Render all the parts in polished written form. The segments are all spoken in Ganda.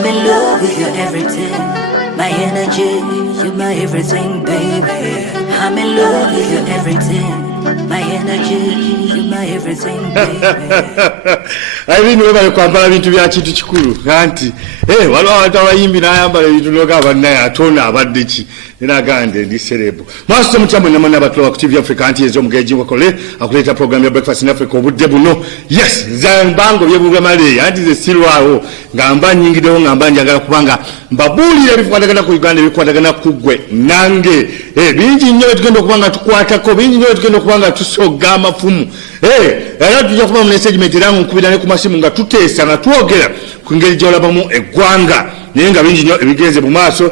I'm in love with your everything, my energy, you're my everything, baby. I'm in love with your everything, my energy, you're my everything, baby. Irene webale kwambala bintu bya kintu kikulu kanti waliwo abantu abayimbi n'ayambala ebintu n'ogamba naye atona abadde ki era gande ndi serebo maso mutambo namana abatlowa ku TV Africa anti ez'omugeji wakole akuleta program ya Breakfast in Africa obudde buno yes zambango byebulwa male anti ze silwawo ngamba nyingidewo ngamba njagala kubanga mbabuulira ebikwatagana ku Uganda ebikwatagana ku ggwe nange bingi nnyo tugenda okubanga tukwatako bingi nnyo tugenda okubanga tusoga amafumu era tujja kuba mu segment era nkubira ne ku masimu nga tuteesa nga twogera ku ngeri gy'olabamu eggwanga naye nga bingi nnyo ebigenze mu maaso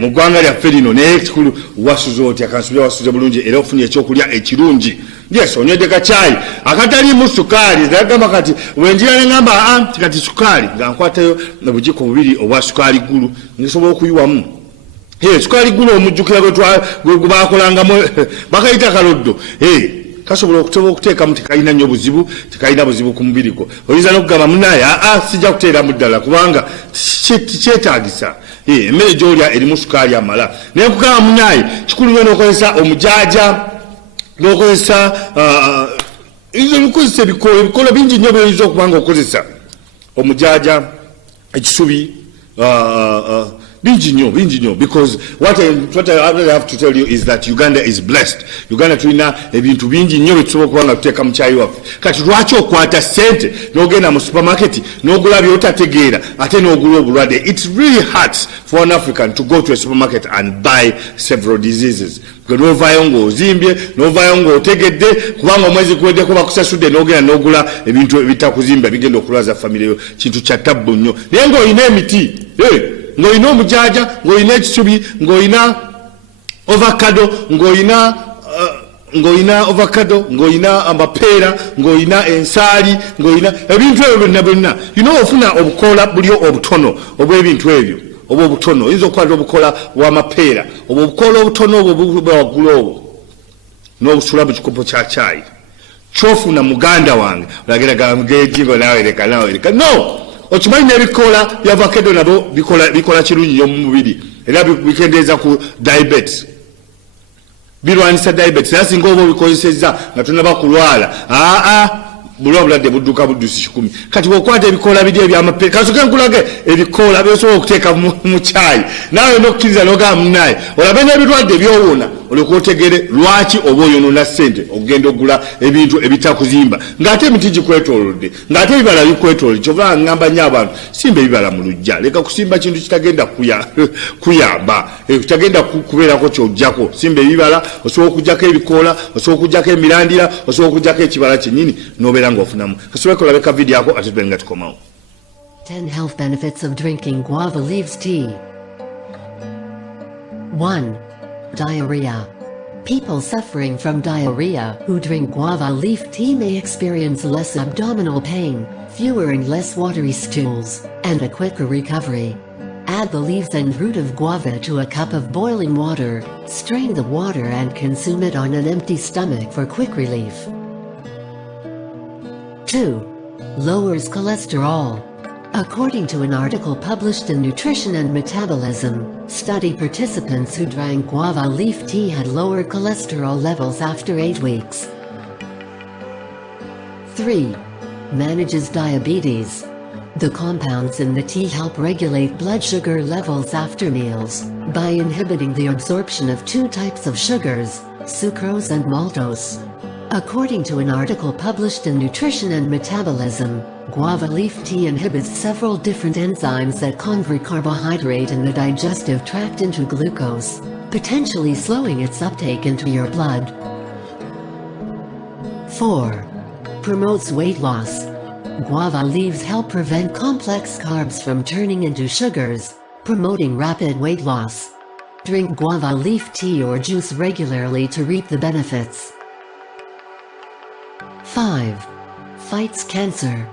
mu ggwanga lyaffe lino naye ekikulu wasuze oti akansubira wasuze bulungi era ofunye ekyokulya ekirungi yes onywedde kacaayi akataliimu sukaali zagamba kati wenjira ne ngamba kati sukaali nga nkwatayo obugiko bubiri obwa sukaali ggulu ngisobola okuyiwamu sukaali ggulu omujjukira gwe baakolangamu bakayita kaloddo kasobola okuteekamu tekalina nnyo buzibu tekalina buzibu ku mubiri gwo oyinza n'okugamba munaye sijja kuteeramu ddala kubanga kyetaagisa emmere gy'olya erimu sukaali amala naye nkugamba munaye kikulu nnyo n'okozesa omujaaja n'okozesa ebikola bingi nnyo by'oyinza okuba nga okozesa omujaaja ekisubi bingi nnyo because what I have to tell you is that Uganda is blessed. Uganda tulina ebintu bingi nnyo bitusobola okuba nga tuteeka mu kyayi waffe kati lwaki okwata sente n'ogenda mu supermarket n'ogula byotategeera ate n'ogula obulwadde. It really hurts for an African to go to a supermarket and buy several diseases. N'ovaayo ng'ozimbye n'ovaayo ng'otegedde kubanga omwezi guweddeko bakusasudde n'ogenda n'ogula ebintu ebitakuzimba bigenda okulwaza famire yo kintu kya ttabbu nnyo naye ng'olina emiti ng'olina omujaaja ng'olina ekisubi ng'olina ovakado ng'olina amapeera ng'olina ensaali ng'olina ebintu ebyo byonna ofuna obukoola buli obutono obw'ebintu ebyo oba obutono oyinza okukwata obukola w'amapeera oba obukoola obutono obwo buba waggulu obwo n'obusula mu kikopo kya caayi kyofuna muganda wange olagera gamugeejingo nawereka no okimanyi n'ebikoola bya vakedo nabo bikola kirungi nnyo mu mubiri era bikendeeza ku diabetes birwanisa diabetes era singa oba obikozesezza nga tonaba kulwala buli obulwadde budduka buddusi 10 kati bw'okwata ebikoola biri ebyamapeera kasooke nkulage ebikoola byosobola okuteeka mu caayi naawe n'okkiriza n'ogamba munaye olabe n'ebirwadde byowona olyoka otegere lwaki oba oyonoona ssente okugenda okugula ebintu ebitakuzimba ng'ate emiti gikwetoolodde ng'ate ebibala bikwetoolodde kyova ngamba nnyo abantu simba ebibala mu luggya leka kusimba kintu kitagenda kuyamba kitagenda kubeerako ky'oggyako simba ebibala osobola okuggyako ebikoola osobola okuggyako emirandira osobola okuggyako ekibala kyennyini n'obeera ng'ofunamu kasobeko olabeka vidiyo ako ate tubenga tukomawo. 10 health benefits of drinking guava leaves tea. 1. Diarrhea. People suffering from diarrhea who drink guava leaf tea may experience less abdominal pain, fewer and less watery stools, and a quicker recovery. Add the leaves and root of guava to a cup of boiling water, strain the water and consume it on an empty stomach for quick relief. 2. Lowers cholesterol. According to an article published in Nutrition and Metabolism, study participants who drank guava leaf tea had lower cholesterol levels after 8 weeks. 3. Manages diabetes. The compounds in the tea help regulate blood sugar levels after meals by inhibiting the absorption of 2 types of sugars, sucrose and maltose. According to an article published in Nutrition and Metabolism, guava leaf tea inhibits several different enzymes that convert carbohydrate in the digestive tract into glucose, potentially slowing its uptake into your blood. 4. Promotes weight loss. Guava leaves help prevent complex carbs from turning into sugars, promoting rapid weight loss. Drink guava leaf tea or juice regularly to reap the benefits. 5. Fights cancer.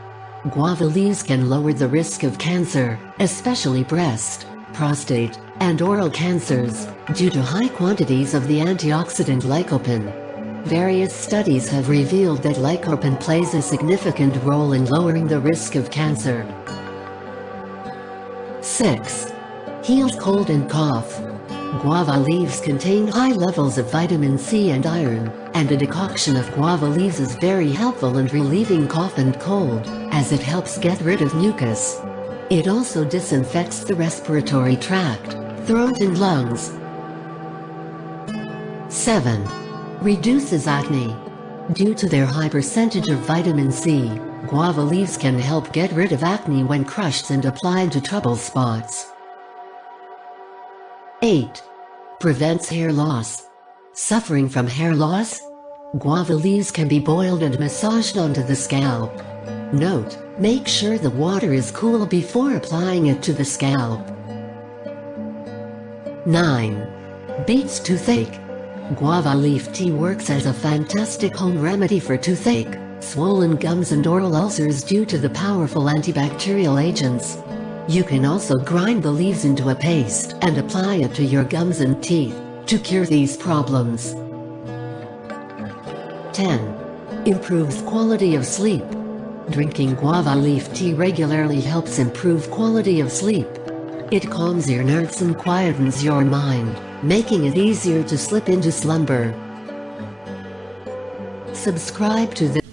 Guava leaves can lower the risk of cancer, especially breast, prostate, and oral cancers, due to high quantities of the antioxidant lycopene. Various studies have revealed that lycopene plays a significant role in lowering the risk of cancer. 6. Heals cold and cough. Guava leaves contain high levels of vitamin C and iron, and a decoction of guava leaves is very helpful in relieving cough and cold, as it helps get rid of mucus. It also disinfects the respiratory tract, throat and lungs. 7. Reduces acne. Due to their high percentage of vitamin C, guava leaves can help get rid of acne when crushed and applied to trouble spots. 8. Prevents hair loss. Suffering from hair loss? Guava leaves can be boiled and massaged onto the scalp. Note: make sure the water is cool before applying it to the scalp. 9. Beats toothache. Guava leaf tea works as a fantastic home remedy for toothache, swollen gums and oral ulcers due to the powerful antibacterial agents. You can also grind the leaves into a paste and apply it to your gums and teeth to cure these problems. 10. Improves quality of sleep. Drinking guava leaf tea regularly helps improve quality of sleep. It calms your nerves and quietens your mind, making it easier to slip into slumber. Subscribe to this.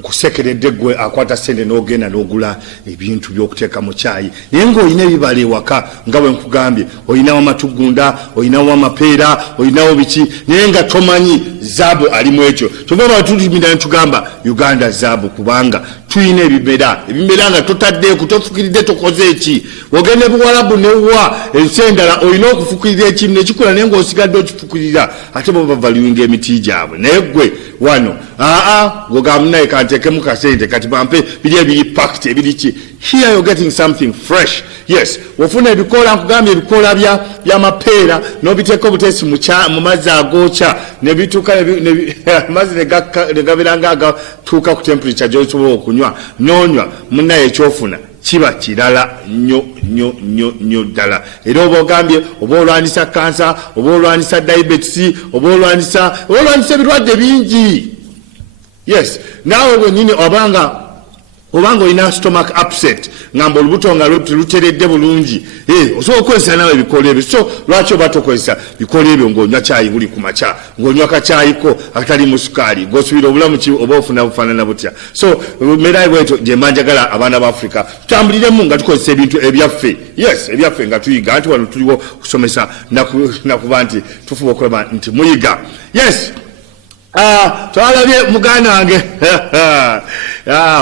Nkusekeredde gwe akwata sente n'ogenda n'ogula ebintu by'okuteeka mu caayi naye ng'olina ebibala ewaka nga bwe nkugambye olinawo amatugunda olinawo amapeera olinawo biki naye nga tomanyi zaabu alimu ekyo kyova batulimira ne tugamba Uganda zaabu kubanga tulina ebimera nga totaddeeku tofukiridde tokoze eki ogende Buwarabu newa ensi endala olina okufukirira ekimu nekikula naye ng'osigadde okifukirira ate bo bavaluinga emiti gyabwe naye gwe wano gogamba naye kanteekemu kasente kati bampe biri ebiri packed ebiri ki here you're getting something fresh. Yes, wofuna ebikoola nkugambye ebikoola by'amapeera n'obiteeka obuteesi mu mazzi agooca ne bituuka amazzi ne gabeera nga agatuuka ku temperature gy'osobola okunywa n'onywa munnaye ekyofuna kiba kirala nnyo ddala era oba ogambye oba olwanisa kansa oba olwanisa diabetes oba olwanisa ebirwadde bingi. Yes, naawe bwennyini obanga olina stomach upset ngamba olubuto nga luteredde bulungi osobola okukozesa nawe ebikoola ebyo so lwaki oba tokozesa bikoola ebyo ng'onywa caayi buli ku makya ng'onywa kacyayiko akatali mu sukaali ng'osubira obulamu ki oba ofuna bufaanana butya so merayi bwetyo gye mbanjagala abaana ba Africa tutambuliremu nga tukozesa ebintu ebyaffe. Yes, ebyaffe nga tuyiga nti wano tuliwo kusomesa nakuba nti tufuba okulaba nti muyiga. Yes, twalabye muganda wange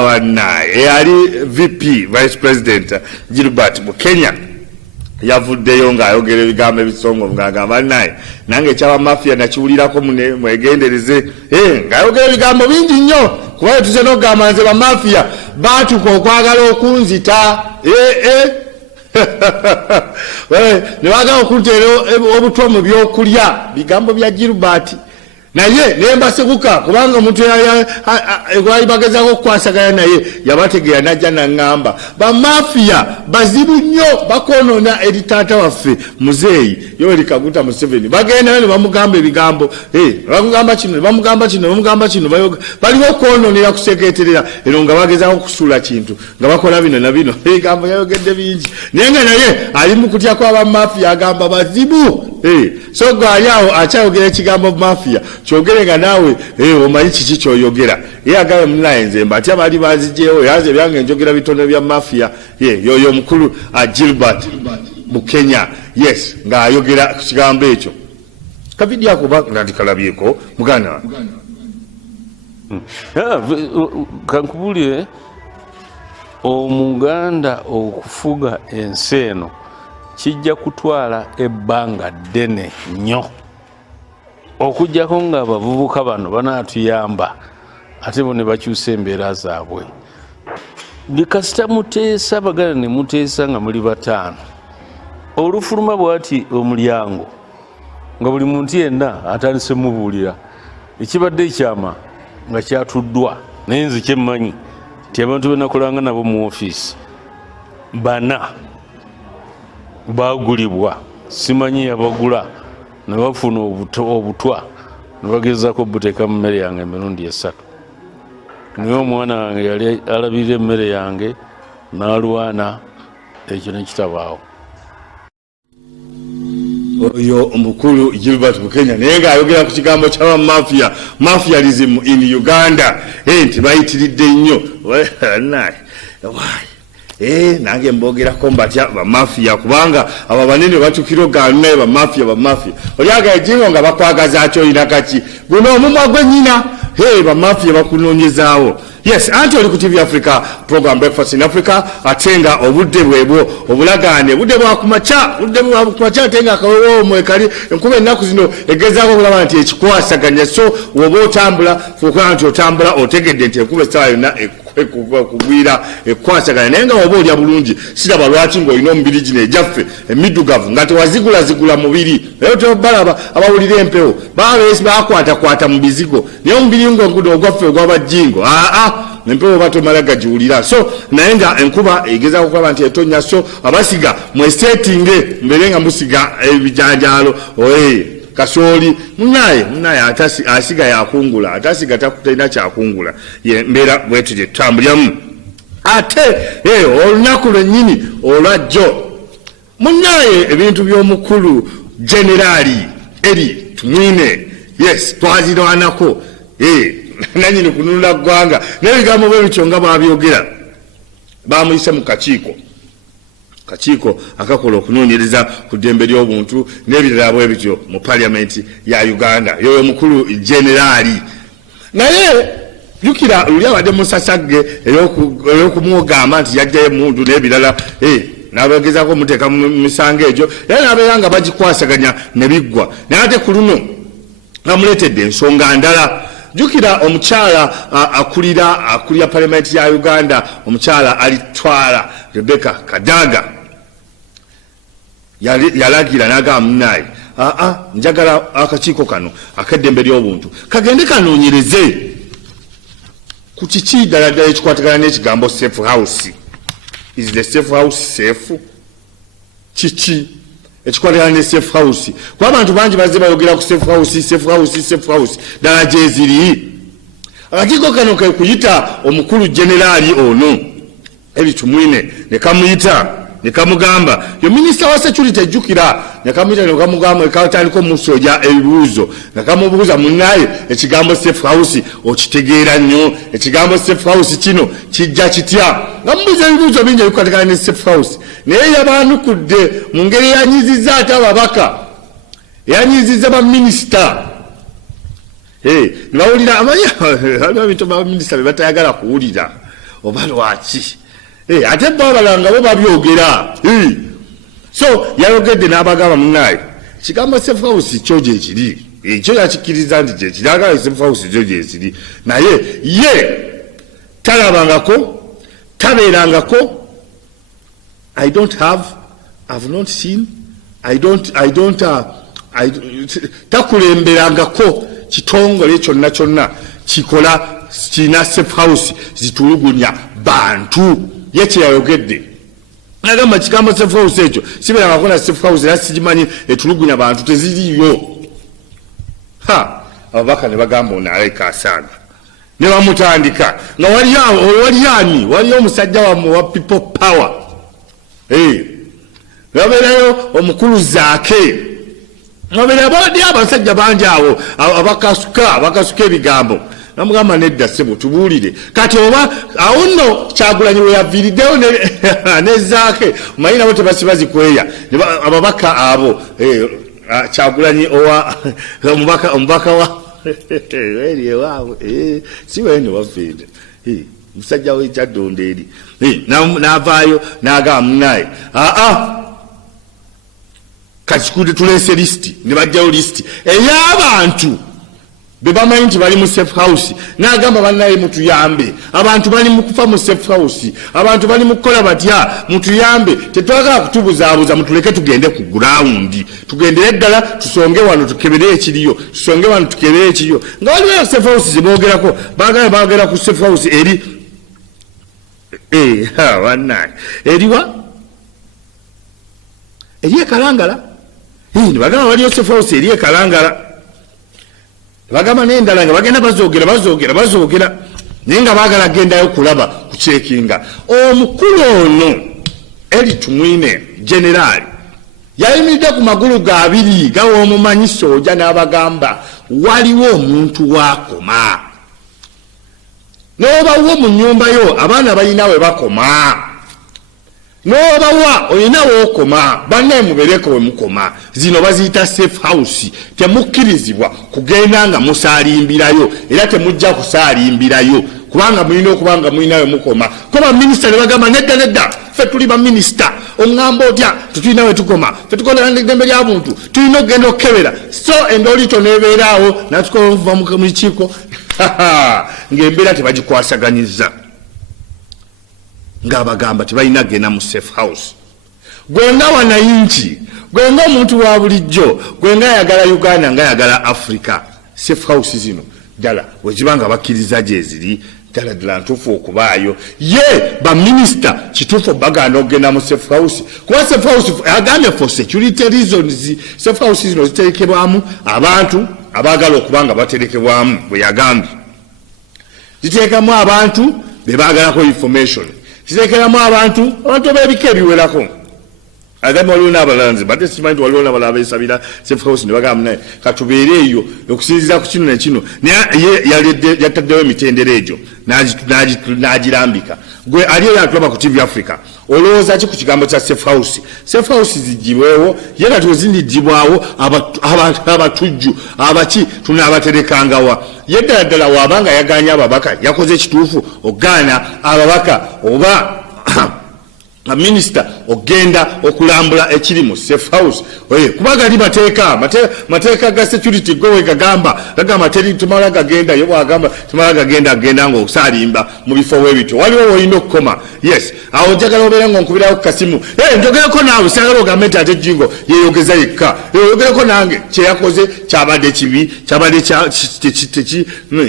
wannaye eyali VP Vice President Gilbert mu Kenya yavuddeyo ng'ayogera ebigambo ebisongovu ng'agamba naye nange ekyaba mafia nakiwulirako mwegendereze ng'ayogera ebigambo bingi nnyo kuba tuze n'okugamba nze bamafia baatuka okwagala okunzita ne baagala okunteera obutwa mu byokulya bigambo bya Gilbert naye nembasekuka kubanga omuntu gwali bagezaako okukwasagana naye yabategeera najja naŋŋamba bamafia bazibu nnyo bakonoona eri taata waffe muzeeyi Yoweri Kaguta Museveni bagendayo ne bamugamba ebigambo bamugamba kino bamugamba kino baliwo okwonoonera kusekeeterera ero nga bagezaako okusuula kintu nga bakola bino na bino ebigambo yayogedde bingi naye nga naye ali mu kutya kw'abamafia agamba bazibu so gwali awo akyayogera ekigambo mafia kyogere nga naawe omanyi kiki kyoyogera ye agabe munaye nze mba atya baali banzijeewo yaze ebyange njogera bitono bya mafia yoyo omukulu Gilbert mu Kenya. Yes, ng'ayogera ku kigambo ekyo kavidiyo ako nga ndikalabyeko muganda kankubulire omuganda okufuga ensi eno kijja kutwala ebbanga ddene nnyo okujjako nga abavubuka bano banaatuyamba ate bo ne bakyusa embeera zaabwe kasita muteesa bagala ne muteesa nga muli bataano olufuluma bwati omulyango nga buli muntu yenna atandise mubuulira ekibadde ekyama nga kyatuddwa naye nze kyemmanyi nti abantu benakolanga nabo mu ofiisi bana bagulibwa simanyi yabagula ne bafuna obutwa ne bagezaako buteeka mu mmere yange emirundi 3 naye omwana wange yali alabirira emmere yange n'alwana ekyo nekitabaawo. Oyo omukulu Gilbert Bukenya naye ng'ayogera ku kigambo ky'aba mafialism in Uganda nti bayitiridde nnyo nange mbogerako mbatya bamafia kubanga abo banene batukiro ganaye bamafia olyaga ejingo nga bakwagaza akyolina kaki guno omumwa gwennyina bamafia bakunoonyezaawo. Yes, anti oli ku TV Africa program Breakfast in Africa atenga obudde bwebwo obulagaane budde bwa kumacha atenga akawewo mwekali enkuba ennaku zino egezaako okulaba nti ekikwasaganya so woba otambula fuuka nti otambula otegedde nti enkuba essaawa yonna kugwira ekwasaganya naye nga woba olya bulungi siraba lwaki ng'olina omubiri gino ejaffe emiddugavu nga tewazigulazigula mubiri naye tobalaba abawulira empewo bakwatakwata mu bizigo naye omubiri ng'ogudo ogwaffe ogw'abajjingo empewo batomala gagiwulira so naye nga enkuba egezaako okulaba nti etonya so abasiga mwesetinge mbere nga musiga ebijanjaalo kasooli munaye asiga yakungula atasiga takutalina kyakungula mbeera bwetu gye tutambulyamu ate olunaku lwennyini olwajjo munaye ebintu by'omukulu generaali eri tumwine yes twazirwanako nanyini kununula ggwanga n'ebigambo bwe bityo nga bwabyogera bamuyise mu kakiiko akakola okunoonyereza ku ddembe ly'obuntu n'ebirala bwe bityo mu paliamenti ya Uganda yoyo mukulu generaali naye jukira luli abadde musasagge ey'okumwogamba nti yajjayo emundu n'ebirala n'abagezaako omuteeka mu misango egyo era n'abeera nga bagikwasaganya ne biggwa naye ate ku luno bamuleetedde ensonga ndala. Jukira omukyala akulira paliamenti ya Uganda omukyala alitwala Rebecca Kadaga yalagira n'agamba munaye njagala akakiiko kano akeddembe ly'obuntu kagende kanoonyereze ku kiki ddala ekikwatagana n'ekigambo safe house. Is the safe house safe? Kiki ekikwatagana ne safe house kuba abantu bangi bazze bayogera ku safe house ddala gyeziri. Akakiiko kano ke kuyita omukulu generaali ono ebitumwine ne kamuyita ne kamugamba yo minisita wa security ejjukira ne kamuyita ne kamugamba ekatandika omusoja ebibuuzo ne kamubuuza munnaye ekigambo safe house okitegeera nnyo ekigambo safe house kino kijja kitya nga mubuuza ebibuuzo bingi ebikukwatagana ne safe house naye yabaanukudde mu ngeri eyanyizizza ate ababaka eyanyizizza baminisita nebawulira amanya bintu baminisita bye batayagala kuwulira oba lwaki ate babalanga bo babyogera so yayogedde n'abagamba munaye kigambo safe house kyo gyekiri ekyo yakikkiriza nti gyekiri agala safe house kyo gyekiri naye ye talabangako tabeerangako I've not seen takulemberangako kitongole kyonna kikola kina safe house zitulugunya bantu yekyeyayogedde agamba kigambo safe house ekyo sibeerangako na safe house era sigimanyi etulugunya bantu teziriyo ababaka ne bagamba onaaleka asaaga ne bamutandika nga waliyo omusajja wammwe wa people power babeerayo omukulu zaake babeera badi abasajja bangi awo abakasuka ebigambo namugamba nedda ssebo tubuulire kati oba awo nno Kyagulanyi we yaviiriddeyo ne zaake manyi nabo tebasiba zikweya ababaka abo Kyagulanyi omubaka wa eri ewaabwe si weno wafeede musajja w'ekyaddonda eri n'avaayo n'agamba munaye kati tuleese lisiti ne bajjayo lisiti ey'abantu be bamanyi nti bali mu safe house n'agamba bannaye mutuyambe abantu bali mu kufa mu safe house abantu bali mu kukola batya mutuyambe tetwagala kutubuzaabuza mutuleke tugende ku gurawundi tugendere ddala tusonge wano tukebere ekiriyo tusonge wano tukebere ekiriyo nga waliwo safe house zeboogerako baagala ku safe house eri bannaye eriwa eri ekalangala nebagamba waliyo safe house eri ekalangala bagamba n'endala nga bagenda bazoogera naye nga baagala gendayo kulaba kucekinga omukulu ono Keri Tumwine generali yayimiridde ku magulu ga abiri gawa omumanyi Sooja n'abagamba waliwo omuntu wakoma n'obawo mu nnyumba yo abaana balina we bakoma n'obawa olina wookoma bannaye mubeereko we mukoma zino baziyita safe house temukkirizibwa kugenda nga musaalimbirayo era temujja kusaalimbirayo kubanga mulina okubanga mulina we mukoma ko baminisita ne bagamba nedda ffe tuli baminisita oŋŋamba otya tetulina we tukoma ffe tukolera eddembe ly'abuntu tulina okugenda okukebera so endoolito neebeeraawo natukola okuva mu lukiiko ng'embeera tebagikwasaganyiza ng'abagamba tebalina genda mu safe house gwenga wanayinki gwenga omuntu wa bulijjo gwenga ayagala Uganda nga ayagala Africa safe house zino ddala wezibanga bakkiriza gye ziri ddala ntuufu okubaayo ye baminisita kituufu baganda okugenda mu safe house kuba safe house agambye for security reasons safe house zino ziterekebwamu abantu abaagala okubanga baterekebwamu bwe yagambye ziteekamu abantu be baagalako information ziteekeramu abantu b'ebika ebiwerako agamba waliwo n'abalanzi bate simanyi nti waliwo n'abalala beesabira safe house ne bagamba naye katubeere eyo okusinziira ku kino nekino naye yataddewo emitendera egyo n'agirambika gwe ali eyo atulaba ku TV Africa olowooza ki ku kigambo kya safe house zigibwewo ye nga tezindigibwawo abatujju abaki tunaabaterekangawa ye ddala waabanga yaganya ababaka yakoze ekituufu ogaana ababaka oba minisita ogenda okulambula ekiri mu safe house kubaga li mateeka ga security gowe gagamba teri tumala gagenda yo bwagamba tumala gagenda nga okusalimba mu bifo webito waliwo wolina okukoma yes awo njagala obeera nga onkubirawo ku kasimu njogereko naawe sagala ogambe nti ate jingo yeyogeza yekka yogereko nange kyeyakoze kyabadde kibi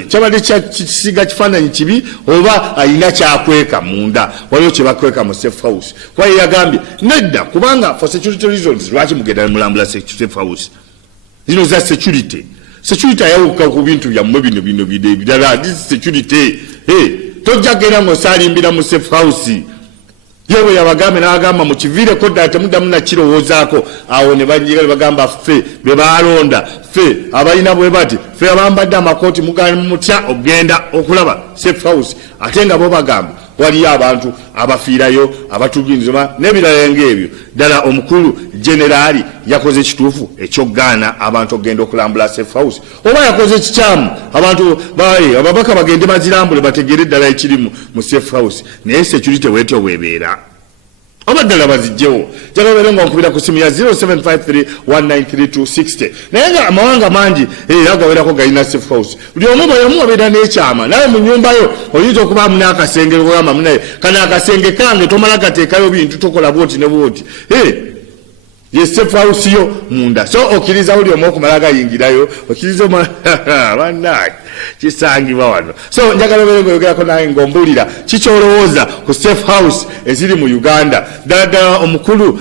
kyabadde kisiga kifaananyi kibi oba alina kyakweka munda waliwo kyebakweka mu safe house kwa yagambye nedda kubanga for security reasons lwaki mugenda mulambula safe house zino za security ayawuka ku bintu byammwe bino bidala this security tojja genda ng'osalimbira mu safe house yewe yabagambe n'agamba mu kiviireko ddala temuddamu nakirowoozaako awo ne bagamba ffe be baalonda ffe abalina bwe bati ffe abambadde amakooti mutya okugenda okulaba safe house ate nga bo bagamba waliyo abantu abafiirayo abatugindizima n'ebirala ng'ebyo ddala omukulu generaali yakoze ekituufu ekyogaana abantu okugenda okulambula safe house oba yakoze ekikyamu abantu ababaka bagende bazirambule bategere ddala ekiri mu safe house naye security weetyo weebeera oba ddala bazijjewo jagabeere nga nkubira ku simu ya 0753193260 naye nga amawanga mangi agawerako galina safe house buli omu bweomu abeera n'ekyama naye mu nnyumbayo oyinza okubaamu n'akasenge ogamba munaye kana akasenge kange tomala gateekayo bintu tokola bwoti ne bwoti ye safe house yo munda so okkiriza buli omu okumala gayingirayo okkiriza bannaye kisangibwa wano so njagala obeere ngaoyogerako naye ng'ombuulira kikyolowooza ku safe house eziri mu Uganda ddala omukulu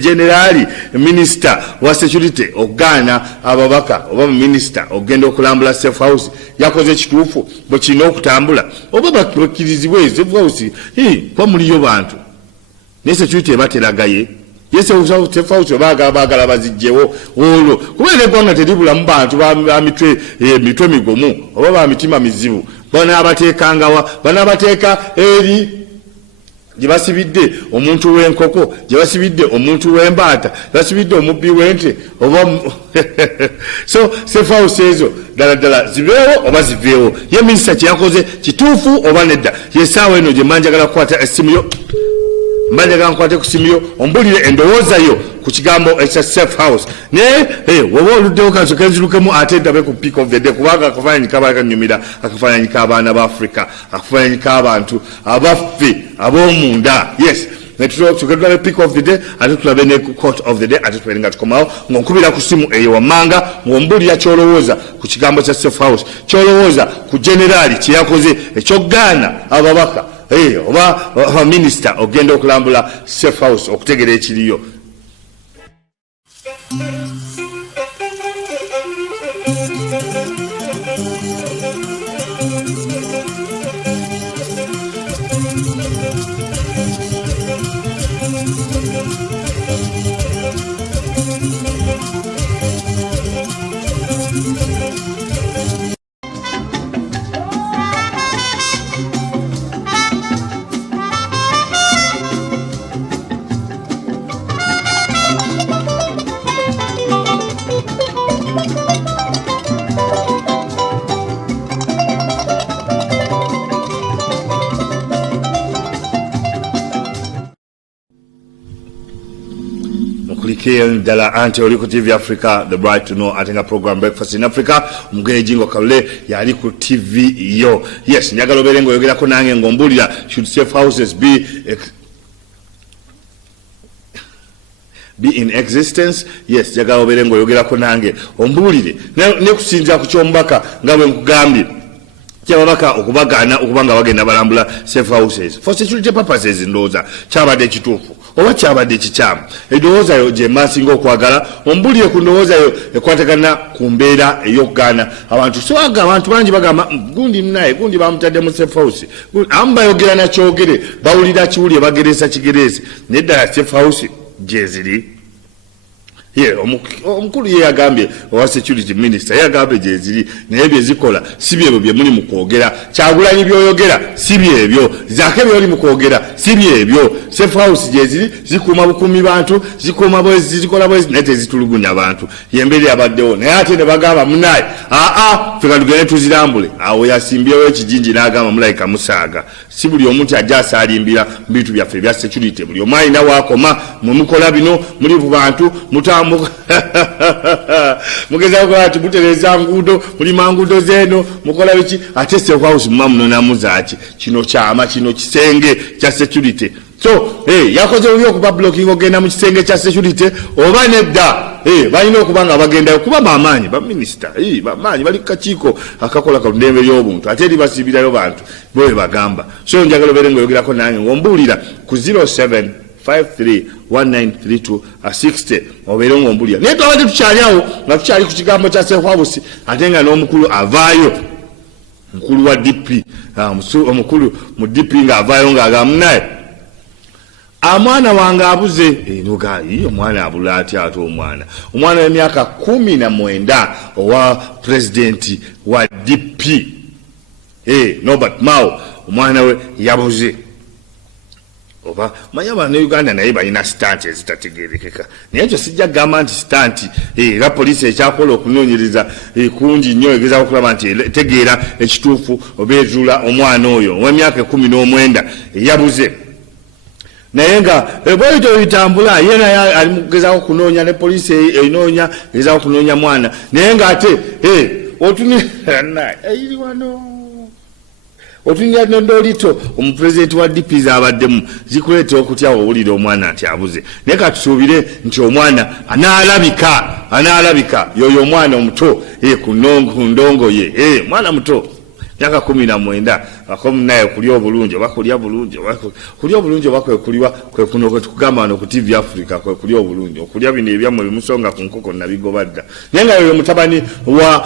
generaali minisita wa security okugaana ababaka oba minisita okugenda okulambula safe house yakoze ekituufu bwe kirina okutambula oba bakkirizibwe safe house kwa muliyo bantu naye security ebateragaye yese safe house baagala bazijjewo olwo kubera eggwanga teribulamu bantu mitwe migomu oba ba mitima mizibu banaabateeka eri gye basibidde omuntu w'enkoko gye basibidde omuntu w'embaata basibidde omubbi w'ente oba so safe house ezo ddala zibeewo oba ziveewo ye minisita kyeyakoze kituufu oba nedda yesaawa eno gye mbanjagala kukwata essimu yo mbanjagala nkwate ku simu yo ombulire endowooza yo ku kigambo ekya safe house naye woba oluddewo kanso kenzirukemu ate ddabe ku pick of the day kubanga akafaananyi kaba kanyumira akafaananyi k'abaana ba Africa akafaananyi k'abantu abaffe ab'omunda yes netutugenda pick of the day ate tulabe ne court of the day ate tubeere nga tukomawo ng'onkubira ku simu eyo wammanga ng'ombulira kyolowooza ku kigambo kya safe house kyolowooza ku generaali kyeyakoze ekyogaana ababaka oba minisita ogenda okulambula safe house okutegera ekiriyo mukulike ddala anti oli ku TV Africa the right to know ate nga program breakfast in Africa omugere Jingo Kalule yali ku TV yo. Yes, njagala obeere ng'oyogerako nange ng'ombulira should safe houses be in existence. Yes, njagala obeere ng'oyogerako nange ombulire ne kusinza ku ky'omubaka nga bwe nkugambye kyababaka okubagana okubanga bagenda balambula safe houses for security purposes ndowooza kyabadde kituufu oba kyabadde kikyamu. Endowooza yo gye maasinga okwagala ombulire ku ndowooza yo ekwatagana ku mbeera ey'okugaana abantu. So abantu bangi bagamba gundi munaye gundi bamutadde mu safe house amu bayogera nakyogere bawulira kiwulire bageresa kigerese neddala safe house gye ziri. Omukulu ye yagambye owa security minister yagambye gye ziri naye bye zikola si byebyo bye muli mu kwogera. Kyagulanyi by'oyogera si byebyo, Zaake by'oli mu kwogera si byebyo. Safe house gye ziri zikuuma bukuumi bantu, zikuuma bwezi, zikola bwezi naye tezitulugunya bantu. Yembeera yabaddewo naye ate ne bagamba munaye ffe ka tugende tuzirambule. Awo yasimbyewo ekijinji n'agamba mulayika musaaga. Si buli omuntu ajja asaalimbira mu bintu byaffe ebya security. Buli omu alina waakoma mwe mukola bino muli ku bantu mugeza ko ati butereza ngudo muli mangudo zeno mukola biki ate safe house munamunonamu zaaki kino kyama kino kisenge kya security. So yakoze uli okuba blocking ogenda mu kisenge kya security oba nedda balina okubanga bagenda kuba bamaanyi ba minister bamaanyi bali kakiiko akakola ka ndembe y'obuntu ate eri basibirayo bantu bwe bagamba. So njagala obeere ng'oyogerako nange ng'ombulira ku 0753193260 obeere ng'ombulira. Naye twabadde tukyaliawo nga tukyali ku kigambo kya safe house ate nga n'omukulu avaayo, mukulu wa DP omukulu mu DP ng'avaayo ng'agamba naye mwana wange abuze noga omwana abula atya ate omwana w'emyaka 19 owa president wa DP Norbert Mao omwana we yabuze. Oba manya bana Uganda naye balina stunt ezitategerekeka naye ekyo sijja gamba nti stunt era poliisi ekyakola okunoonyereza kungi nnyo egeza okulaba nti tegeera ekituufu obeezuula omwana oyo ow'emyaka 19 yabuze. Naye nga bwebito bitambula ye naye ali mu kugezaako kunoonya ne poliisi enoonya egezaako kunoonya mwana naye ng'ate iri wano otunira nondolito omupresidenti wa DP zabaddemu zikuleeta okutya owulira omwana nti abuze. Naye katusuubire nti omwana anaalabika yoyo omwana omuto ku ndongo ye mwana muto myaka 19 akomunaye kulya obulungi oba kulya bulungi oba kwekuliwa kwekuno kwetukugamba wano ku TV Africa kwekulya obulungi okulya bino ebyammwe bimusonga ku nkoko nabigobadda. Naye nga yoyo mutabani wa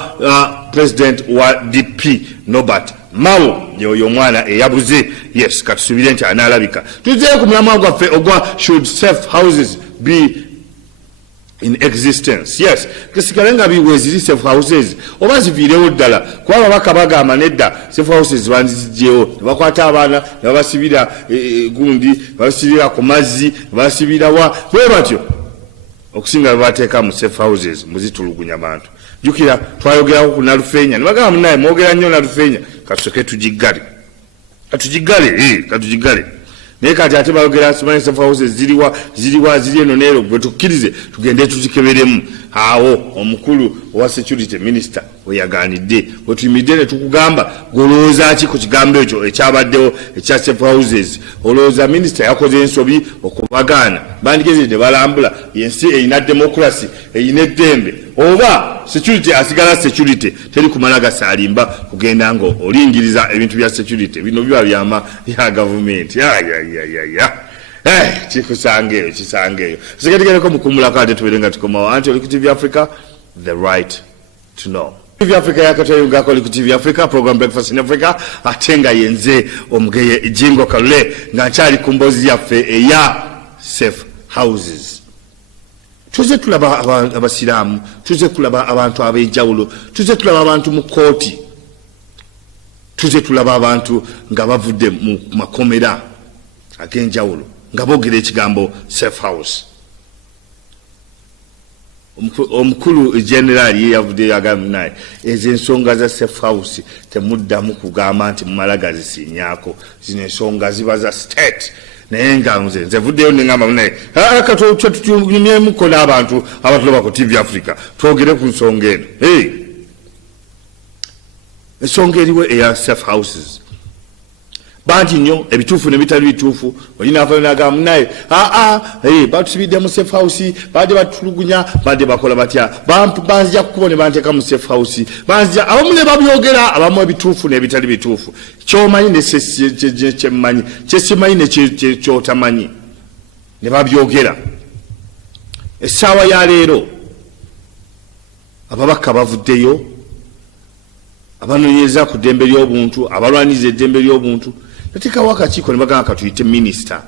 president wa DP Norbert Mao yoyo omwana eyabuze. Yes, katusuubire nti anaalabika. Tuzeeyo ku mulamwa gwaffe ogwa should safe houses be in existence. Yes, kisigale nga biweziri safe houses oba ziviirewo ddala kuba ababaka bagamba nedda safe houses bandiziggyewo nebakwata abaana nebabasibira gundi babasibira ku mazzi nebasibira bwe batyo okusinga bebateeka mu safe houses muzitulugunya bantu. Jukira twayogerako ku Nalufeenya nebagamba munaye mwogera nnyo Nalufeenya katusoke tugiggale naye kati ate bayogera simanyi safe houses ziri eno neero bwe tukkirize tugende tuzikeberemu. Awo omukulu owa security minister we yagaanidde bwe tuyimiridde ne tukugamba golowooza ki ku kigambo ekyo ekyabaddewo ekya safe houses. Olowooza minister yakoze ensobi okubagaana bandigeze ne balambula yensi eyina democracy eyina eddembe oba security asigala security teri kumala gasaalimba kugenda ngo olingiriza ebintu bya security bino biba byama ya government kikusangeyo sigategereko mukumulako ate tuberenga tukomawo anti oli ku TV Africa the right to know. TV Africa yakatayungako oli ku TV Africa program breakfast in Africa ate nga yenze omugeye Jingo Kalule nga nkyali ku mboozi yaffe eya safe houses. Tuze tulaba abasiraamu, tuze tulaba abantu ab'enjawulo, tuze tulaba abantu mu kooti, tuze tulaba abantu nga bavudde mu makomera ag'enjawulo nga boogera ekigambo safe house. Omukulu general ye yavudde yagamba naye ezo ensonga za safe house temuddamu kugamba nti mumala gazisinyaako. Zino ensonga ziba za state naye nga nze vuddeyo nengamba munaye katunyumyemuko n'abantu abatuloba ku TV Africa twogere ku nsonga eno. Ensonga eriwo eya safe houses banti nnyo ebituufu ne bitali bituufu olina afayo n'agamba munaye batusibidde mu safe house badde batulugunya badde bakola batya banzija kukubo ne banteeka mu safe house banzija abamu ne babyogera abamu ebituufu n'ebitali bituufu kyomanyi ne kyemmanyi kyesimanyi ne kyotamanyi ne babyogera. Essaawa ya leero ababaka bavuddeyo abanoonyereza ku ddembe ly'obuntu abalwaniza eddembe ly'obuntu nateekawo akakiiko ne bagamba katuyite minisita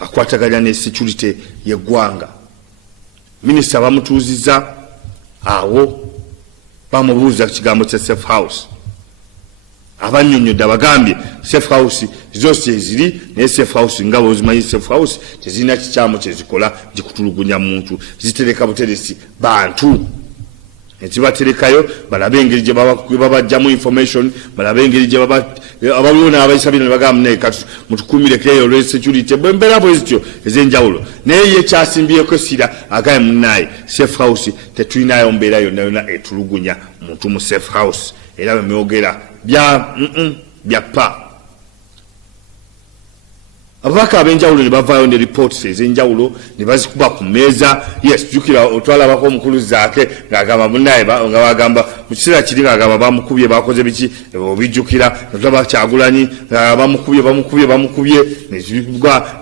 akwataganya ne security y'eggwanga. Minisita bamutuuzizza awo bamubuuza kigambo kya safe house abannyonnyodde abagambye safe house zose eziri naye safe house nga bwozimanyi safe house tezirina kikyamu kyezikola gikutulugunya muntu zitereka buteresi bantu ekibaterekayo balabe engeri gye babajjamu information balabe engeri gye abaliwo n'abaisabira ne bagamba naye mutukumireko eyo olw'esecurity bwembeera bwe zityo ez'enjawulo naye ye kyasimbyeko sira agaye munnaye safe house tetulinayo mbeera yonna yonna etulugunya muntu mu safe house era bemyogera bya pa. Ababaka ab'enjawulo ne bavaayo ne reports ez'enjawulo ne bazikuba ku mmeeza. Yes, jukira otwalabako omukulu zaake ng'agamba munnaye nga bagamba mu kiseera kiri ng'agamba bamukubye bakoze biki obijjukira netulaba Kyagulanyi bamukubye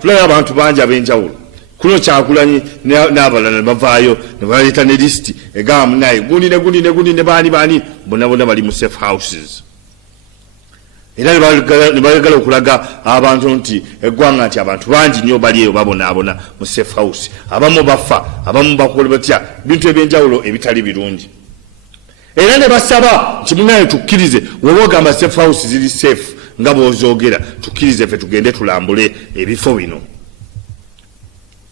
tulaba abantu bangi ab'enjawulo kuno Kyagulanyi n'abalala ne bavaayo ne baleeta ne listi egamba munnaye gundi ne baani bonna bali mu safe houses. Era ne bayagala okulaga abantu nti eggwanga nti abantu bangi nnyo bali eyo babonaabona mu safe house abamu bafa abamu bakola batya bintu ebyenjawulo ebitali birungi. Era ne basaba nti munnaye tukkirize woba ogamba safe house ziri safe nga bw'ozoogera tukkirize ffe tugende tulambule ebifo bino.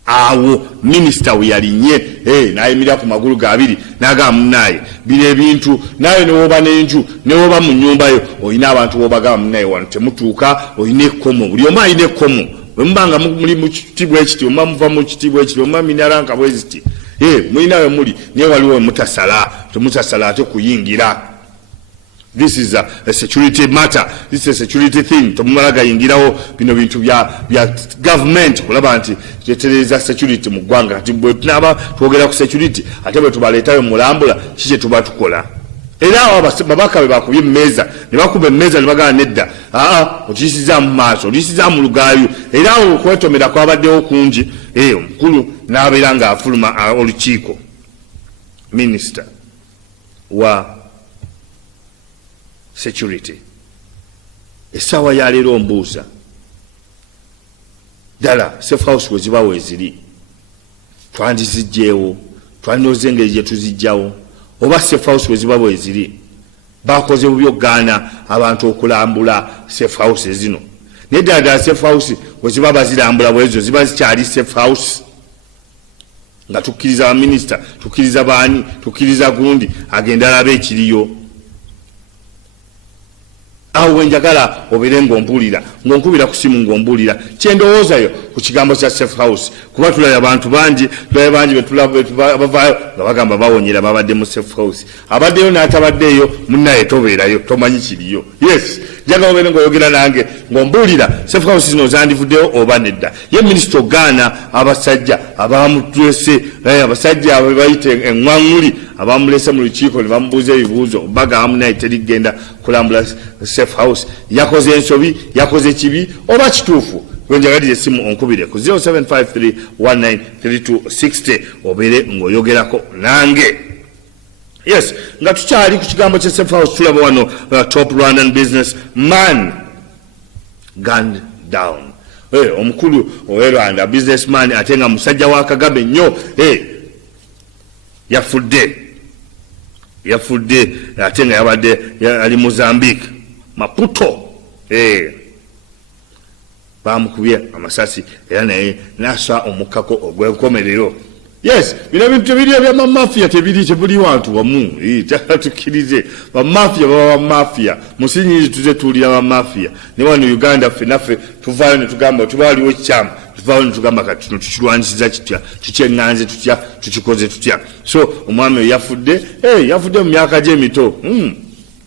Awo minisita we yalinye n'ayimirira ku magulu gabiri n'agamba munnaye bino ebintu naye newoba n'enju newoba mu nnyumba yo olina abantu wobagamba munnaye wano temutuuka olina ekkomo buli omu alina ekkomo bwe mubanga muli mu kitibwa ekiti omuba muva mu kitibwa ekiti omuba minaranka bwe ziti mulinawe muli naye waliwo temutasala ate kuyingira. This is a security matter. This is a security thing. Tomumala gayingirawo bino bintu bya government kulaba nti yetereza security mu ggwanga kati bwe tunaba twogera ku security ate bwe tubaleetayo mulambula kiki tuba tukola. Era babaka be bakubye emmeza ne bakuba emmeza ne bagana nedda otuyisiza mu maaso otuyisiza mu lugaayo era okwetomera kwabaddewo kungi omukulu n'abeera ng'afuluma olukiiko minisita wa security. Essaawa ya leero mbuuza ddala safe house we ziba weeziri twandizijjeewo twandinoza engeri gye tuzijjawo oba safe house we ziba weeziri bakoze bubi okugaana abantu okulambula safe house zino naye ddala safe house we ziba bazirambula bwezo ziba zikyali safe house nga tukkiriza baminisita tukkiriza baani tukkiriza gundi agenda alabe ekiriyo. Awo wenjagala obeere ng'ompulira ku simu ng'ompulira kyendowoozayo ku kigambo kya safe house kuba tulaba abantu bangi bavaayo nga bagamba bawonyera babadde mu safe house abaddeyo n'atabaddeeyo munnaye tobeerayo tomanyi kiriyo. Yes, njagala obeere ng'oyogera nange ng'ompulira safe house zino zandivuddeyo oba nedda. Ye minisita ogaana abasajja abamutwese abasajja abo bayite eŋŋwaŋŋuli abamulese mu lukiiko ne bamubuuza ebibuuzo bagamba munnaye terigenda kulambula safe house yakoze ensobi yakoze kibi oba kituufu. Wenjagalire simu onkubire ku 0753193260 obeere ng'oyogerako nange. Yes, nga tukyali ku kigambo kya safe house tulaba wano top Rwandan business man gunned down. Omukulu owe Rwanda businessman ate nga musajja wa Kagame nnyo yafudde ate nga yabadde ali Mozambique Maputo bamukubye amasasi era naye nasa omukkako ogw'enkomerero Yes, bino bintu tebiri bya mafia tebuli wantu wamu. Tukirize ba mafia musinyi tuze tulira ba mafia. Ne wano Uganda fenafe tuvayo ne tugamba tubaliwo kyama. Tuvayo ne tugamba kati tukirwanisiza kitya, tukyenganze tutya, tukikoze tutya. So omwami yafudde, yafudde mu myaka gye mito.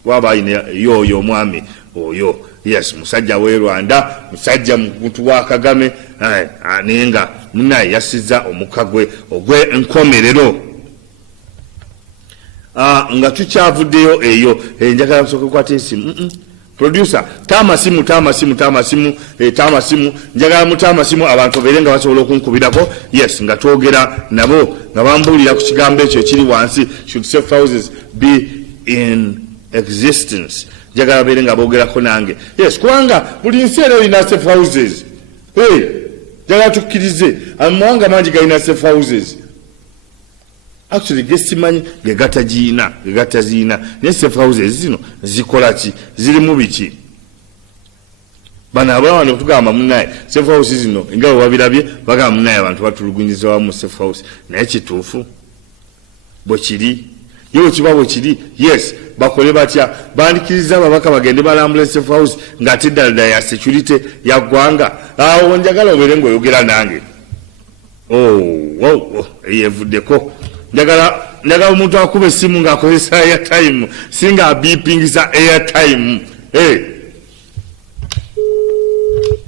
Waba ine yoyo omwami oyo. Yes, musajja we Rwanda, musajja muntu wa Kagame, aninga munaye yasiza omukagwe ogwe enkomerero. Nga tukyavuddeyo eyo, njagala kusooka kwata esimu. Producer, tama simu, njagala mutama simu abantu berenga basobola okunkubirako. Yes, nga twogera nabo nga bambulira ku kigambo ekyo kiri wansi, should safe houses be in existence. Jagala berenga bogerako nange. Yes, kubanga buli nsi ero ina safe houses. Jagala tukkirize amawanga mangi galina safe houses. Actually gesimanyi gegatajiina ne safe houses zino zikola ki, ziri mu biki. Bana abawana okutugamba munaye safe houses zino engabo babirabye bagamba munaye abantu batulugunyiza wamu safe house. Naye kituufu bwe kiri yo kibabo kiri. Yes, bakole batya bandikiriza babaka bagende balambule safe house ngati ddala ya security ya gwanga. Awo njagala oberengo oyogera nange. Yevuddeko njagala omuntu akube simu ng'akozesa airtime singa abipingisa airtime.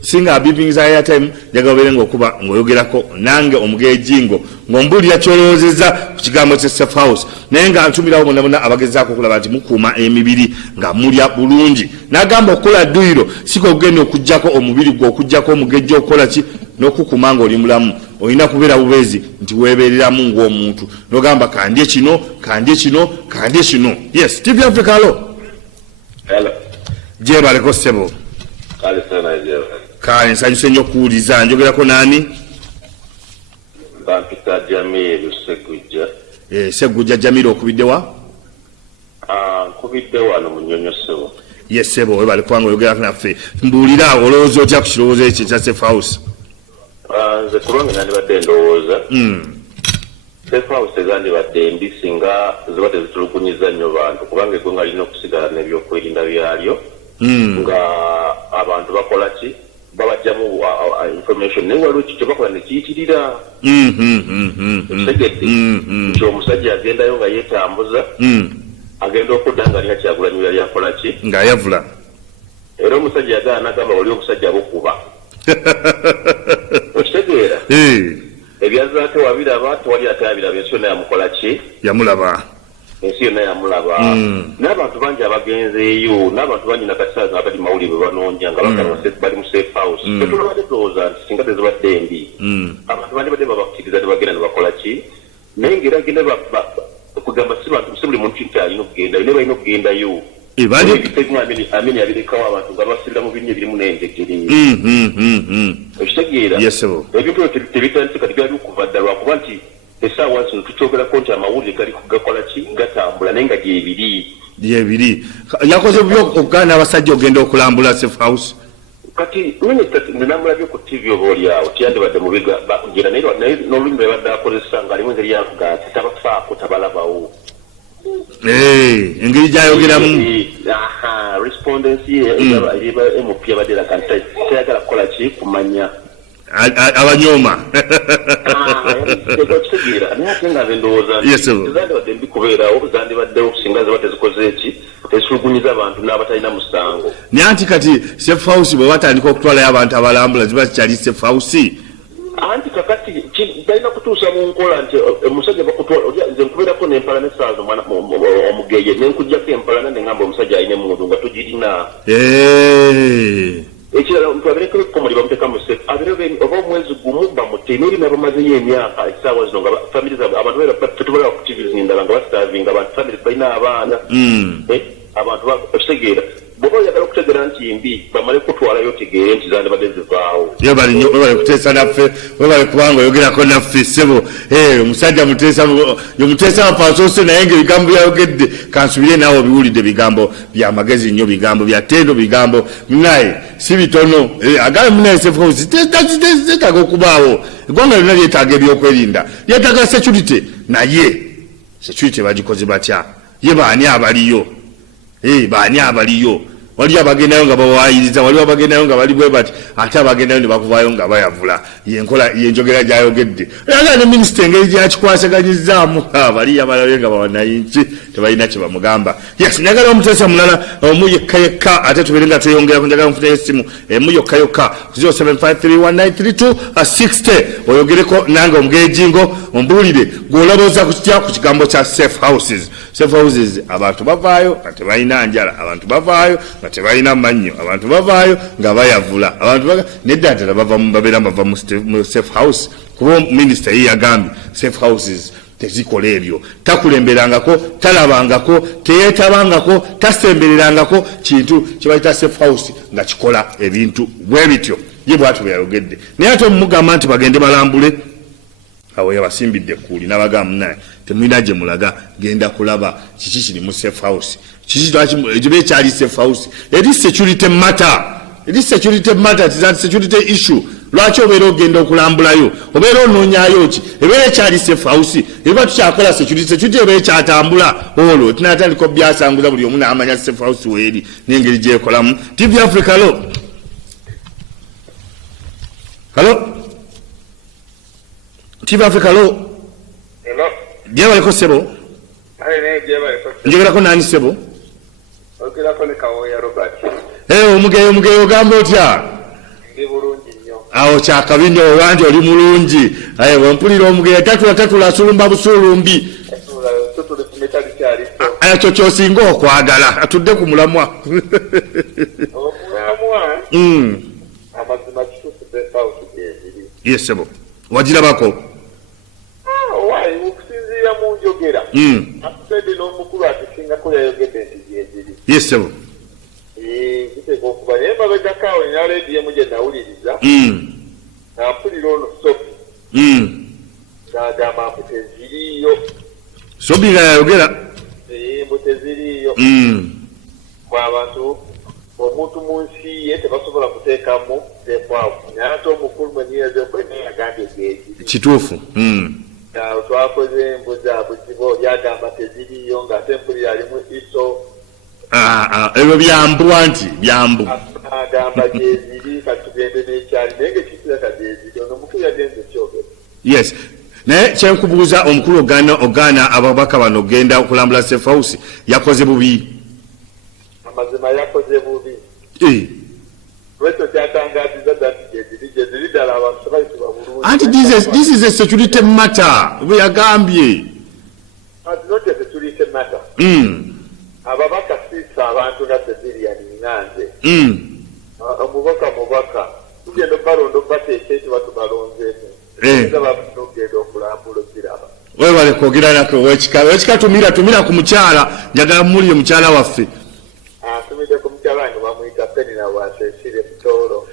Singa abipingisa airtime njagala oberengo okuba ng'oyogerako nange omugejingo ng'ombulira kyolowoozezza ku kigambo kya safe house. Naye nga ntumirawo bonna abagezaako okulaba nti mukuuma emibiri nga mulya bulungi. N'agamba okukola dduyiro siko okugenda okugjako omubiri gwe, okugjako omugejjo okukola ki n'okukuma ng'oli mulamu. Olina kubeera bubeezi nti weebeereramu ng'omuntu n'ogamba kandye kino. Yes, TV Africa alo. Hello. Gyebaleko ssebo. Kale sana jeba. Kale nsanyuse nnyo okuwuliza. Njogerako naani? Bampita Jamiru Segujja. Segujja Jamiru okubidde wa? Nkubidde wano mu Nnyonyo ssebo. Yes ssebo webale kubanga oyogerako naffe. Mbuulira olowooza otya ku kirowoozo ekyo ekya safe house? Nze kulwange nandibadde ndowooza. Safe house ezandibadde mbi singa ziba tezitulugunyiza nnyo bantu kubanga eggwanga lirina okusigala n'ebyokwerinda byalyo. Nga abantu bakola ki babajjamu information naye waliwo kyo bakola ne kiyitirira. Segedde nti omusajja agendayo nga yeetambuza agenda okudda nga alina Kyagulanyi yali akola ki ng'ayavula. Era omusajja yagala n'agamba waliwo omusajja bukuba. Okitegeera ebyazaate wabiraba tewali ate abiraba ensi yonna yamukola ki yamulaba. Ensi yonna yamulaba. N'abantu bangi abagenzeeyo n'abantu bangi nakati abali mawulire bwe banoonya nga bali mu safe house. Tetulabadde tulowooza nti singa tezibadde mbi abantu bandi badde babakkiriza ne bagenda ne bakola ki naye ng'era genda okugamba si buli muntu nti alina okugendayo naye balina okugendayo. Amini abirekawo abantu nga basibira mu binnya ebirimu n'enjegere. Okitegeera ebintu tebitandise kati gali okuva ddala lwakuba nti essaawa zino tukyogerako nti amawulire gali gakola ki gatambula naye nga gyebiri. Yakoze bubi okugaana abasajja ogenda okulambula safe house. Kati nenamulabye ku TV oba oliawo tiyandibadde mubiga bakugira naye n'olulimi lwe badde akozesa ng'alimu engeri yavuga nti tabafaako tabalabawo. Engeri gyayogeramu. Respondensi eriba MP abadde eraga nti tayagala kukola ki kumanya abanyooma. Okitegeera naye ate nga ndowooza zandibadde mbi kubeerawo zandibaddewo singa ziba tezikoze eki tezitulugunyiza abantu n'abatalina musango. Naye anti kati safe house bwe batandika okutwalayo abantu abalambula ziba zikyali safe house. Anti kakati balina kutuusa mu nkola nti omusajja nze nkubeerako n'empala n'essaaza omugeye nenkuggyako empala nengamba omusajja alina emundu nga tugirina. Ekirala omuntu abeereko ekkomoli bamuteeka mu safe oba omwezi gumu bamute n'eri nabamazeyo emyaka essaawa zino nga famire zaabwe abantu tetubalaba ku TV zindala nga basitaavinga abantu famire balina abaana. Abantu okitegeera bw'oba oyagala okutegeera nti mbi bamale kutwalayo otegeere nti zandibadde zivaawo. Webale nnyo webale kuteesa naffe webale kubanga oyogerako naffe ssebo. Omusajja muteesa apaasose naye ng'ebigambo byayogedde kansubire naawe obiwulidde bigambo bya magezi nnyo bigambo bya ttendo bigambo naye si bitono. Agabe munaye safe house zeetaaga okubaawo. eggwanga lyonna lyetaaga ebyokwerinda lyetaaga security naye security bagikoze batya ye baani abaliyo baani abaliyo waliyo abagendayo nga bawayiriza waliyo abagendayo nga bali bwe bati ate abagendayo ne bakuvaayo nga bayavula yenkola yenjogera gyayogedde era ne minisita engeri gyakikwasaganyizaamu bali abalayo nga bawanayinki tebalina kye bamugamba yes njagala omuteesa mulala omu yekka ate tubeere nga tweyongera ku njagala nfunayo essimu emu yokka 0753193260 oyogereko nange omugejingo ombuulire gw'olabooza ku kitya ku kigambo kya safe houses abantu bavaayo nga tebalina njala abantu bavaayo nga tebalina mannyo abantu bavaayo nga bayavula abantu neddala babeera bava mu safe house kuba minisita ye yagambye safe houses tezikola ebyo takulemberangako talabangako teyeetabangako tasembererangako kintu kibayita safe house nga kikola ebintu bwe bityo ye bwatu bweyayogedde naye ate omugamba nti bagende balambule awo yabasimbidde kuuli n'abagamba naye temulina gye mulaga genda kulaba kiki kiri mu safe house ekyo bekyali safe house eri security matter is a security issue lwaki obeera ogenda okulambulayo obeera onoonyayo ki ebeera ekyali safe house eba tukyakola security ebeera ekyatambula olwo tinatandika byasanguza buli omu n'amanya safe house weeri n'engeri gyekolamu TV Africa hello TV Africa hello Jebaleko sebo njogerako nani sebo omugeyo ogamba otya awo kyakabinyo owanje oli mulungi bwempulira omugeyo tatula asulumba busulumbi ekyo kyosinga okwagala atudde ku mulamwa yes sebo wagirabako munjogera akusede n'omukulu atisingako yayogedde nti gyeziri yes sebo kiteeka okuba naye mabegakaawo nya lediyo muje nawuliriza nampulira ono sobi ng'agamba mbu teziriiyo sobi nga yayogera mbu teziriiyo mbu abantu omuntu mu nsi ye tebasobola kuteekamu seefaawu naye ate omukulu mwenyeeze kwene yagambye gyeziri kituufu twakoze embuzi abuzibo lyagamba teziriyo ng'ate mpulira alimu iso ebyo byambwa nti byambu agamba gyeziri katugende n'ekyali naye ngekikiraka gyeziri ono omukulu yagenze kyogera yes naye kyenkubuuza omukulu ogaana ababaka bano ogenda okulambula safe house yakoze bubi amazima yakoze bubi lwekyo kyatangaziza dati gyeziri ddala abantu tebayitibwa bulungi anti this is a security matter bwe yagambye not a security matter ababaka siisa abantu nga civilian nganze omubaka tugenda obalonda obateeka eti batubalonzeemu bagenda okulambula okiraba webale kwogera nako wekika tumira ku mukyala njagala mumulire mukyala waffe atumidde ku mukyala wange bamuyita penina bwasesire mutoolo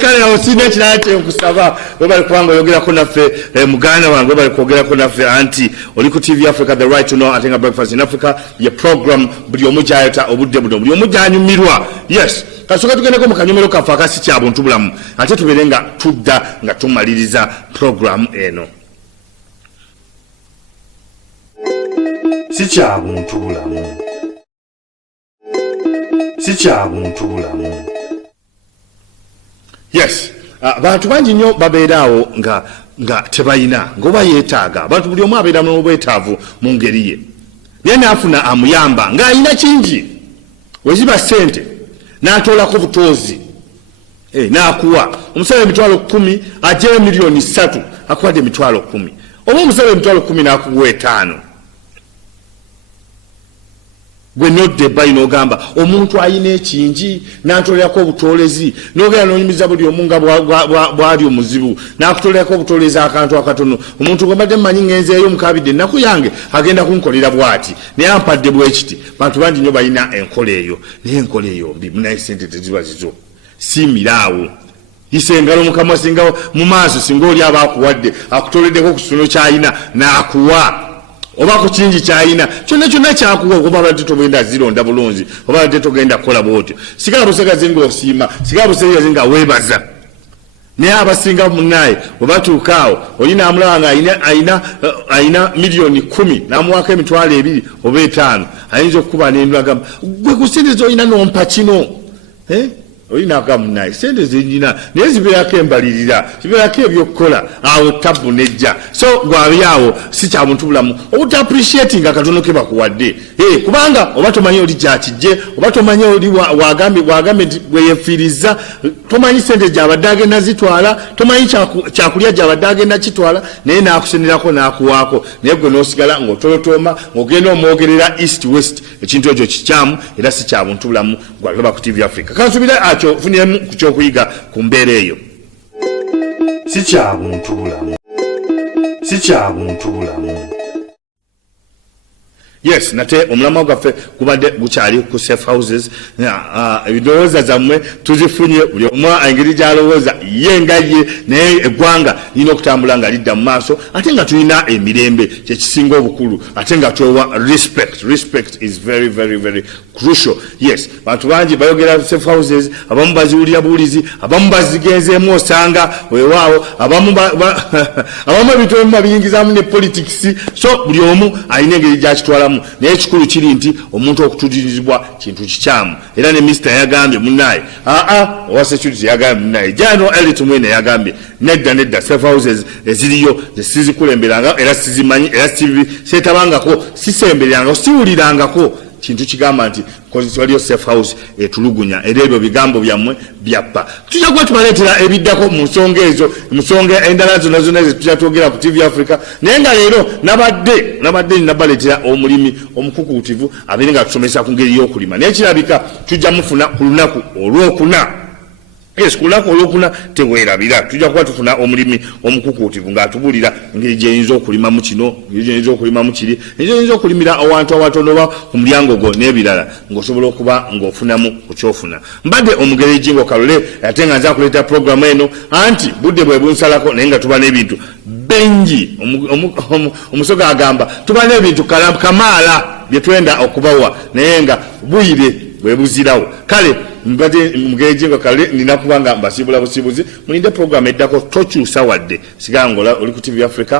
kale awo sina ekirala kyenkusaba webali kubanga oyogerako naffe muganda wange webali kwogerako naffe anti oli ku TV Africa the right to know atenga breakfast in Africa ye program buli omu gyayota obudde buno buli omu gyanyumirwa yes kasooka tugendeko mu kanyomero kaffe akasi kya buntu bulamu ate tubeere nga tudda nga tumaliriza program eno si kya buntu bulamu si kya buntu bulamu yes bantu bangi nnyo babeeraawo nga tebalina ng'oba yeetaaga abantu buli omu abeera n'obwetaavu mu ngeri ye naye naafuna amuyamba ng'alina kingi weziba ssente n'atoolako butoozi n'akuwa omusala emitwalo 10 ajjayo miliyoni 3 akuwadde emitwalo 10 oba omusala emitwalo 10 n'akuwa 5 gwe nodde bayi n'ogamba omuntu ayina ekingi n'atolerako obutoolezi n'ogera n'onyumiza buli omu nga bwali omuzibu n'akutolerako obutoolezi akantu akatono omuntu gwe mbadde mmanyi ngenzeeyo mukaabidde ennaku yange agenda kunkolera bw'ati naye ampadde bwekiti bantu bangi nnyo balina enkola eyo naye enkola eyo mbi munaye sente teziba zizo siimiraawo yisa engalo mukamwa singa mu maaso singa oli aba akuwadde akutoleddeko ku kisono ky'ayina n'akuwa oba ku kingi kyayina kyonna kyakuwa okuba badde togenda zironda bulungi oba badde togenda kukola bwotyo sigala busagazi ng'osiima sigala busagazi nga weebaza naye abasinga munnaye webatuukaawo olina amulaba nga ayina miliyoni 10 n'amuwaako emitwalo 2 oba 5 ayinza okukuba n'endwagamba gwe ku sente z'olina nompa kino olina agamba munnaye sente zenyina naye zibeerako embalirira zibeerako ebyokukola awo tabu nejja so gwabyawo si kya muntu bulamu obuta appreciating akatono ke bakuwadde kubanga oba tomanyi oli kyakijje oba tomanyi oli wagambe nti bweyefiiriza tomanyi sente gyabadde agenda zitwala tomanyi kyakulya gyabadde agenda kitwala naye n'akusenerako n'akuwaako naye gwe n'osigala ng'otolotoma ng'ogenda omwogerera east west ekintu ekyo kikyamu era si kya muntu bulamu gwalaba ku TV Africa kansubira funiyemu ku kyokuyiga ku mbeera eyo si kya buntu bulamu yes nate omulamwa gwaffe gubadde gukyali ku safe houses ebirowooza zammwe tuzifunye buli omu engeri gyalowooza ye nga ye naye eggwanga lirina okutambula nga lidda mu maaso ate nga tulina emirembe kyekisinga obukulu ate nga twewa respect is very very very crucial yes bantu bangi bayogera safe houses abamu baziwulira buwulizi abamu bazigenzeemu osanga weewaawo abamu ebintu babiyingizamu ne politics so buli omu alina engeri gyakitwala naye ekikulu kiri nti omuntu okutulirizibwa kintu kikyamu era ne minisita yagambye munnaye owa security yagambye munnaye jano elit mwene yagambye nedda safe houses eziriyo sizikulemberanga era sizimanyi era setabangako sisembererangako siwulirangako kintu kigamba nti waliyo safe house etulugunya era ebyo bigambo byammwe byappa tujja kuba tubaleetera ebiddako mu nsonga endala zonna tujja twogera ku TV Africa naye nga leero nabadde nabaleetera omulimi omukukuutivu abeere nga tusomesa ku ngeri y'okulima naye kirabika tujja mufuna ku lunaku olwokuna yes kulako olwokuna teweerabira tujja kuba tufuna omulimi omukukuutivu ng'atubulira engeri gyeyinza okulimamu kino engeri gyeyinza okulimamu kiri engeri gyeyinza okulimira awantu awatono oba ku mulyango gwo n'ebirala ng'osobola okuba ng'ofunamu ku kyofuna mbadde omugere Jingo Kalole ate nga nza kuleeta programu eno anti budde bwe bunsalako naye nga tuba n'ebintu bengi omusoga agamba tuba n'ebintu kamaala bye twenda okubawa naye nga buyire bwe buzirawo kale mbadde mugere Jingo Kalole nina kubanga mbasiibula busiibuzi mulinde programu eddako tokyusa wadde sigangola oli ku TV Africa